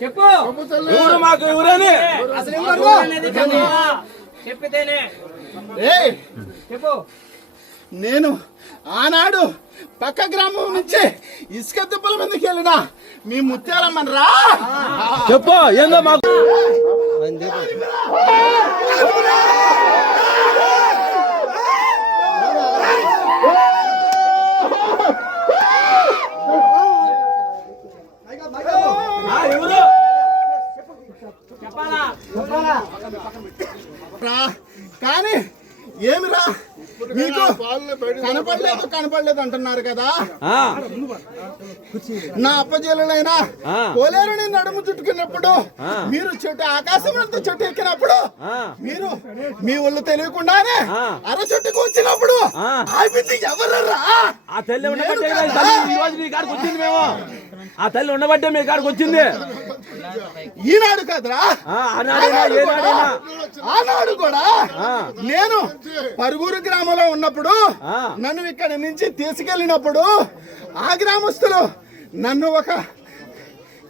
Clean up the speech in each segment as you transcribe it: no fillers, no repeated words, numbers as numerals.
చెప్పు ఎవరు మాకు ఎవరని చెప్పితేనే చెప్పు. నేను ఆనాడు పక్క గ్రామం నుంచి ఇసుక దిబ్బల మీదకి వెళ్ళినా మీ ముత్యాలమ్మనరా. చెప్పు ఏందో మాకు ఎవరు కానీ ఏమిరా మీకు కనపడలేదు అంటున్నారు కదా. నా అప్పజేలైనా కోలేరుని నడుము చుట్టుకున్నప్పుడు మీరు చెట్టు ఆకాశంతో చెట్టు ఎక్కినప్పుడు మీరు మీ ఒళ్ళు తెలియకుండానే అర చెట్టుకు వచ్చినప్పుడు ఎవరరా ఆ తల్లి ఉండబట్టే మీ కాడికి వచ్చింది. మేము ఆ తల్లి ఉండబట్టే మీ కాడికి వచ్చింది. ఈనాడు కదరా ఆనాడు కూడా నేను పరుగురు గ్రామంలో ఉన్నప్పుడు నన్ను ఇక్కడి నుంచి తీసుకెళ్ళినప్పుడు ఆ గ్రామస్తులు నన్ను ఒక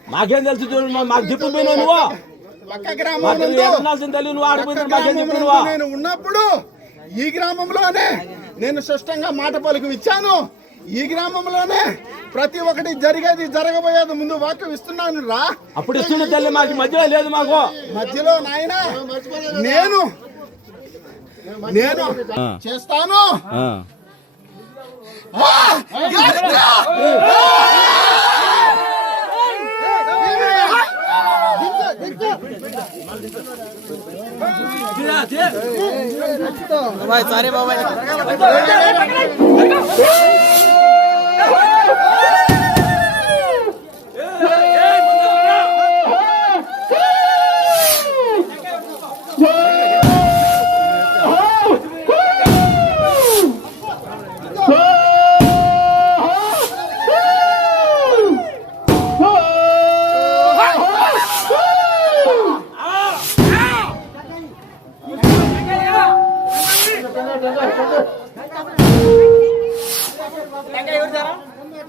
మాకేం తెలుసు మాకు చెప్పు నువ్వు పక్క గ్రామం నేను ఉన్నప్పుడు ఈ గ్రామంలోనే నేను స్పష్టంగా మాట పలుకు ఇచ్చాను. ఈ గ్రామంలోనే ప్రతి ఒక్కటి జరిగేది జరగబోయేది ముందు వాక్యం ఇస్తున్నాను రా. అప్పుడు ఇస్తున్న తల్లి మాకు మధ్యలో లేదు. మాకు మధ్యలో నాయన నేను చేస్తాను. సారీ బాబాయ్.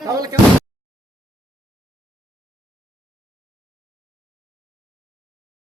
ఎవరు